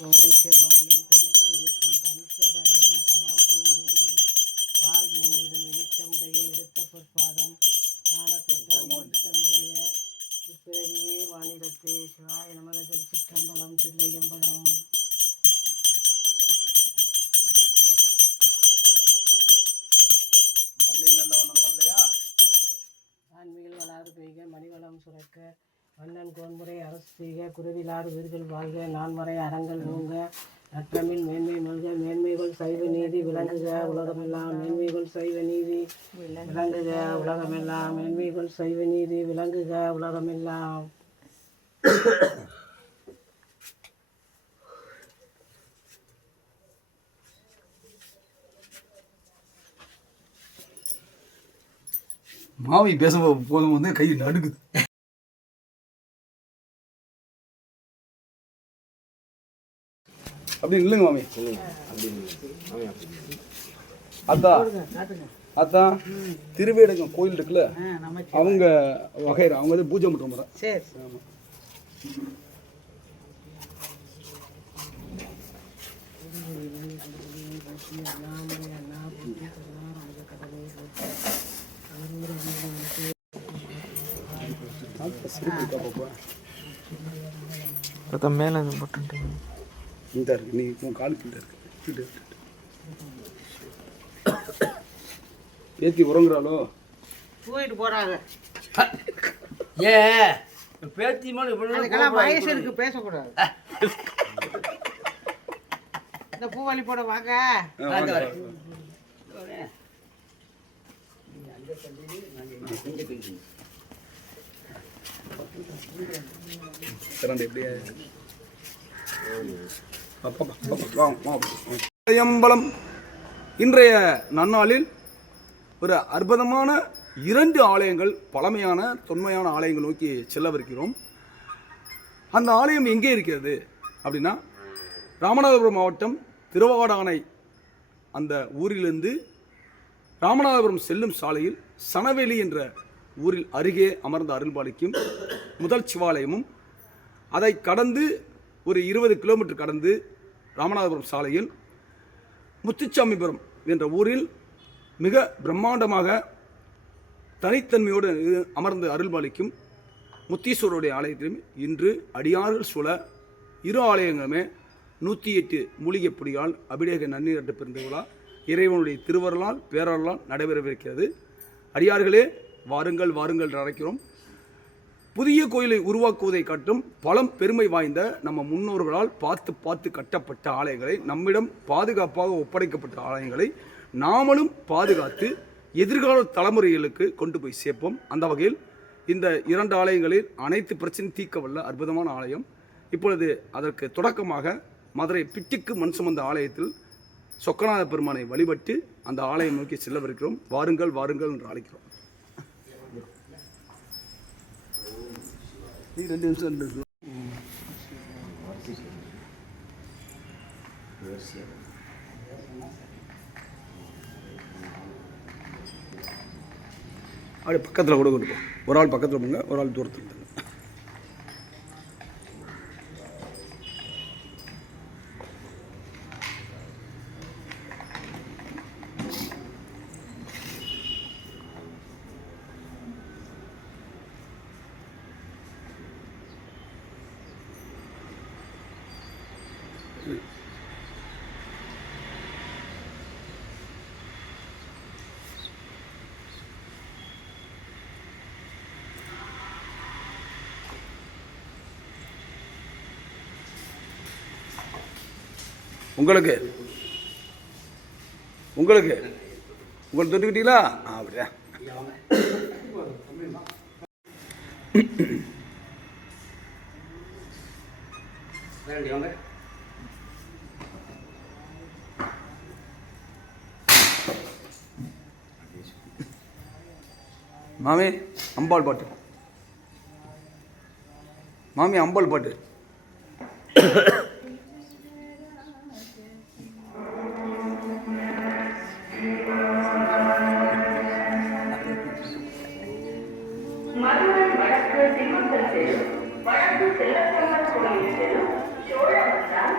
கோவில் செவ்வாயும் குமிழ்ச்செழிப்பும் பனிச்சதடையும் பவாபோன் மேனியும் பால் வெந்நீரும் இனித்தமுடைய எடுத்த பொற்பாதம் ஞானப்பெற்றால் இனித்தமுடைய இப்பிறவியே வானிடத்தே சிவாய நமகதில் சிற்றம்பலம் தில்லையம்பலம். ஆன்மீக வளாறு பெய்க மணிவளம் சுரக்க மன்னன் கோன்முறை அரசு செய்க குருவிலாறு வீர்கள் வாழ்க நான்மறை அறங்கள் ஓங்க நற்றமிழ் மேன்மை மல்க மேன்மைகள் சைவ நீதி விளங்குக உலகமெல்லாம் மேன்மைகள் சைவ நீதி விளங்குக உலகமெல்லாம் மேன்மைகள் சைவ நீதி விளங்குக உலகமெல்லாம். மாவி பேச போதும் வந்து கை நடுக்குது. அப்படி இல்லைங்க மாமி. அதான் திருவேடகம் கோயில் இருக்குல்ல, அவங்க வகைரா அவங்க வந்து பூஜை மட்டும் முறை. சரி. மேலே போட்டு இந்த இருக்கு நீ உன் காலு கிட்ட இருக்கு ஏத்தி உறங்குறாளோ போயிட்டு போறாங்க. ஏ பேத்தி வயசு இருக்கு பேசக்கூடாது. இந்த பூவலி போட வாங்க. எப்படியம்பலம் இன்றைய நன்னாளில் ஒரு அற்புதமான 2 ஆலயங்கள், பழமையான தொன்மையான ஆலயங்கள் நோக்கி செல்லவிருக்கிறோம். அந்த ஆலயம் எங்கே இருக்கிறது அப்படின்னா, ராமநாதபுரம் மாவட்டம் திருவாடானை அந்த ஊரிலிருந்து ராமநாதபுரம் செல்லும் சாலையில் சனவேலி என்ற ஊரில் அருகே அமர்ந்த அருள்பாலிக்கும் முதல் சிவாலயமும், அதை கடந்து ஒரு 20 கிலோமீட்டர் கடந்து ராமநாதபுரம் சாலையில் முத்துச்சாமிபுரம் என்ற ஊரில் மிக பிரம்மாண்டமாக தனித்தன்மையோடு அமர்ந்து அருள்பாலிக்கும் முத்தீஸ்வரருடைய ஆலயத்திலும் இன்று அடியார்கள் சூழ 2 ஆலயங்களுமே 108 மூலிகை பொடியால் அபிடேக நன்னீரட்டு பெருந்துவிழா இறைவனுடைய திருவருளால் பேரருளால் நடைபெறவிருக்கிறது. அடியார்களே வாருங்கள் வாருங்கள் அழைக்கிறோம். புதிய கோயிலை உருவாக்குவதை காட்டும் பலம் பெருமை வாய்ந்த நம்ம முன்னோர்களால் பார்த்து பார்த்து கட்டப்பட்ட ஆலயங்களை, நம்மிடம் பாதுகாப்பாக ஒப்படைக்கப்பட்ட ஆலயங்களை நாமளும் பாதுகாத்து எதிர்கால தலைமுறைகளுக்கு கொண்டு போய் சேர்ப்போம். அந்த வகையில் இந்த 2 ஆலயங்களில் அனைத்து பிரச்சனையும் தீர்க்க வல்ல அற்புதமான ஆலயம். இப்பொழுது அதற்கு தொடக்கமாக மதுரை பிட்டிக்கு மண் சுமந்த ஆலயத்தில் சொக்கநாத பெருமானை வழிபட்டு அந்த ஆலயம் நோக்கி செல்லவிருக்கிறோம். வாருங்கள் வாருங்கள் என்று அழைக்கிறோம். 2 நிமிஷம் இருக்கு. அப்படியே பக்கத்தில் கூட கொண்டு போ. ஒரு ஆள் பக்கத்தில் போங்க, ஒரு ஆள் தூரத்தில் இருந்துங்க. உங்களுக்கு உங்களுக்கு உங்களுக்கு தொட்டுக்கிட்டீங்களா? அப்படியா? மாமி அம்பாள் பாட்டு, மாமி அம்பாள் பாட்டு. மதுரை வடக்கு திருமங்கல் செல்லும் வடக்கு செல்லப்பெருமாள் கோயில் செல்லும் சோழவந்தான்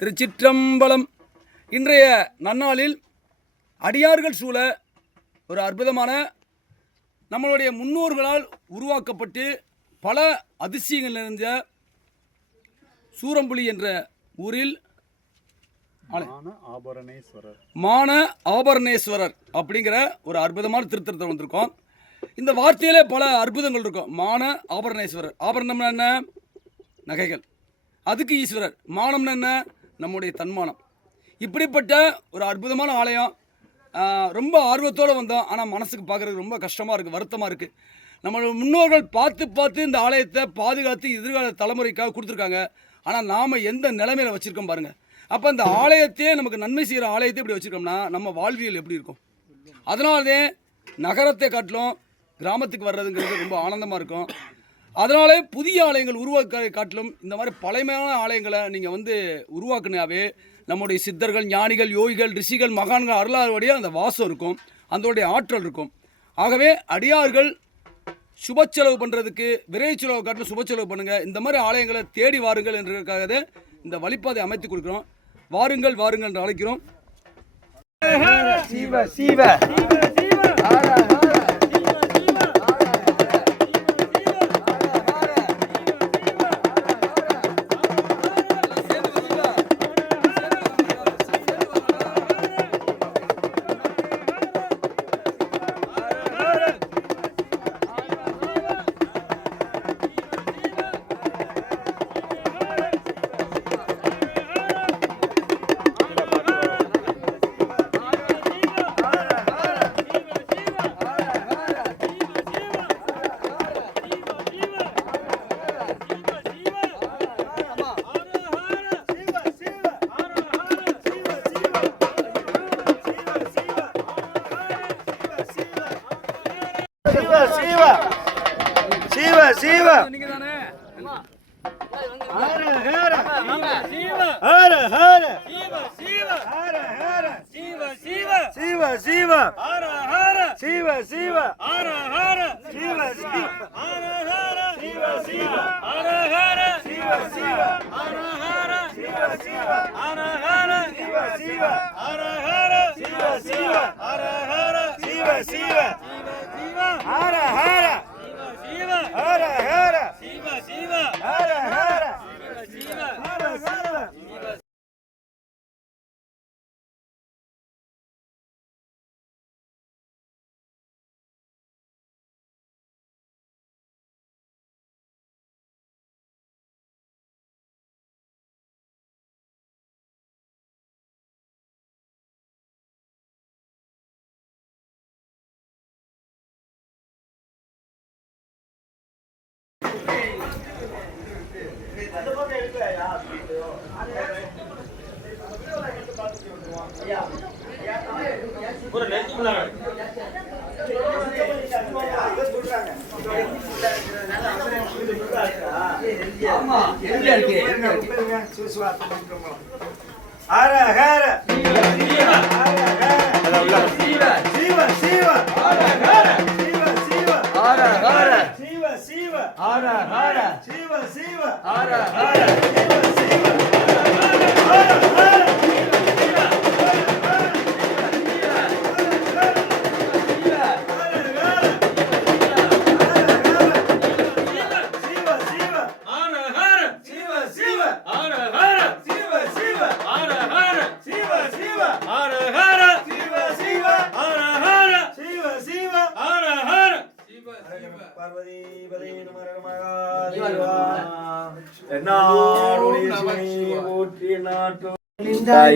திருச்சிற்றம்பலம். இன்றைய நன்னாளில் அடியார்கள் சூழ ஒரு அற்புதமான நம்மளுடைய முன்னோர்களால் உருவாக்கப்பட்டு பல அதிசயங்கள் நிறைந்த சூரம்புலி என்ற ஊரில் மான ஆபரணேஸ்வரர் அப்படிங்கிற ஒரு அற்புதமான திருத்தலத்தில் வந்திருக்கோம். இந்த வார்த்தையிலே பல அற்புதங்கள் இருக்கும். மான ஆபரணேஸ்வரர், ஆபரணம்னா என்ன? நகைகள். அதுக்கு ஈஸ்வரர். மானம்னா என்ன? நம்முடைய தன்மானம். இப்படிப்பட்ட ஒரு அற்புதமான ஆலயம். ரொம்ப ஆர்வத்தோடு வந்தோம். ஆனால் மனசுக்கு பார்க்குறதுக்கு ரொம்ப கஷ்டமாக இருக்குது, வருத்தமாக இருக்குது. நம்மளோட முன்னோர்கள் பார்த்து இந்த ஆலயத்தை பாதுகாத்து எதிர்கால தலைமுறைக்காக கொடுத்துருக்காங்க. ஆனால் நாம் எந்த நிலைமையில் வச்சுருக்கோம் பாருங்கள். அப்போ அந்த ஆலயத்தையே நமக்கு நன்மை செய்கிற ஆலயத்தை இப்படி வச்சுருக்கோம்னா நம்ம வாழ்வியல் எப்படி இருக்கும்? அதனாலே நகரத்தை காட்டிலும் கிராமத்துக்கு வர்றதுங்கிறது ரொம்ப ஆனந்தமாக இருக்கும். அதனாலே புதிய ஆலயங்கள் உருவாக்க காட்டிலும் இந்த மாதிரி பழமையான ஆலயங்களை நீங்கள் உருவாக்குனாவே நம்முடைய சித்தர்கள், ஞானிகள், யோகிகள், ரிஷிகள், மகான்கள் அருளாருடைய அந்த வாசம் இருக்கும், அதோடைய ஆற்றல் இருக்கும். ஆகவே அடியார்கள் சுப செலவு பண்ணுறதுக்கு விரை செலவு காட்டிலும் சுப செலவு பண்ணுங்கள். இந்த மாதிரி ஆலயங்களை தேடி வாருங்கள் என்றதுக்காக இந்த வழிபாதை அமைத்து கொடுக்குறோம். வாருங்கள் வாருங்கள் என்று அழைக்கிறோம். சிவ சிவ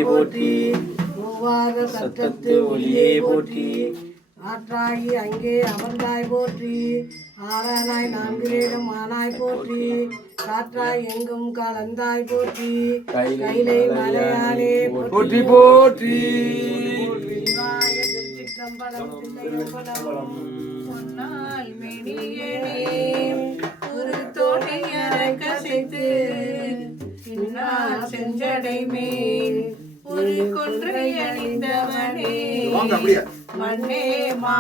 போற்றி, மூவாத சத்தத்து ஒளியே போற்றி, ஆற்றாகி அங்கே அமர்ந்தாய் போற்றி ஆறானாய் நான்கு வேடம் ஆனாய் போற்றி காற்றாய் எங்கும் கலந்தாய் போற்றி கைலை மலையானே போற்றி போற்றி. சிவாய திருச்சிற்றம்பலம் தில்லையம்பலம் பொன்னால் மெனியனே ஒரு தோட்டை அரக்கசைத்து பின்னால் செஞ்சடை மேல் ஒரு கொன்றை அணிந்தவனே வாங்க அப்படியே. மண்ணே மா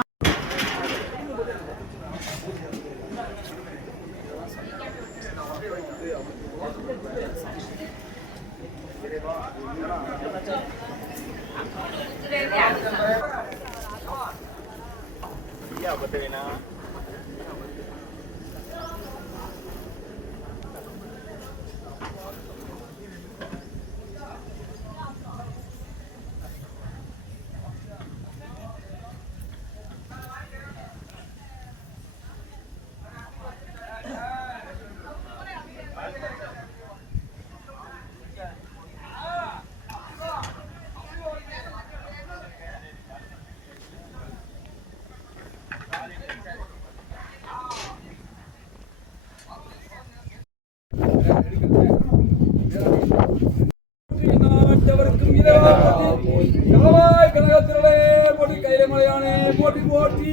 நாட்டவர்க்கும் இறைவா போற்றி. காவாய் கனகத்திரளே போற்றி. கைலை மலையானே போற்றி போற்றி.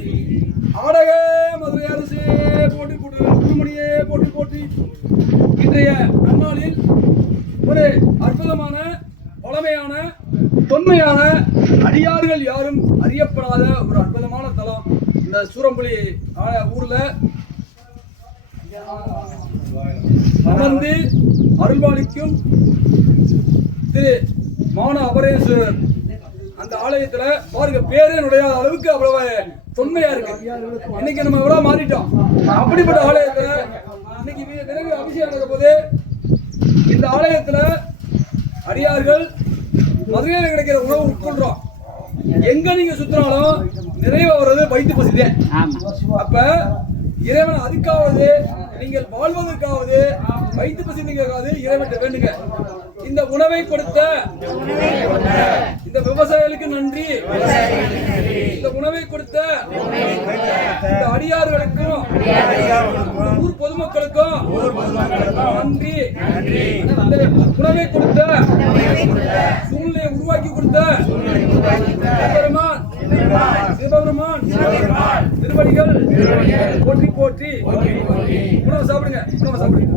ஆடக மதுரை அரசே போற்றி. குடுமணியே போற்றி போற்றி. இன்றைய நன்னாளில் ஒரு அற்புதமான பழமையான தொன்மையான அடியார்கள் யாரும் அறியப்படாத ஒரு அற்புதமான தலம் இந்த சூரம்புலி ஊர்ல அமர்ந்து அருள்பாலிக்கும் திரு மான அபரேஸ்வரர் அந்த ஆலயத்துல பாருங்க, பேரே நுழையாத அளவுக்கு அவ்வளவு தொன்மையா இருக்கு. இன்னைக்கு நம்ம எவ்வளவு மாறிட்டோம். அப்படிப்பட்ட ஆலயத்துல இன்னைக்கு விரைவு அபிஷேகம் நடக்க போது இந்த ஆலயத்துல அடியார்கள் மதுரையில் கிடைக்கிற உணவு உட்கொள்றோம். எங்க நீங்க சுத்தினாலும் நிறைவா வர்றது வயிற்று பசிதே. அப்ப இறைவன் அதுக்காவது நீங்கள் வாழ்வதற்காவது வயிற்று பசி நீங்காவது இறைவன் வேண்டுங்க. இந்த உணவை கொடுத்த இந்த விவசாயிகளுக்கு நன்றி. இந்த உணவை கொடுத்த இந்த அடியார்களுக்கும் ஊர் பொதுமக்களுக்கும் நன்றி. இந்த உணவை கொடுத்த சூழ்நிலையை உருவாக்கி கொடுத்த சிவபெருமான் திருவடிகள் போற்றி போற்றி. உணவு சாப்பிடுங்க, உணவு சாப்பிடுங்க.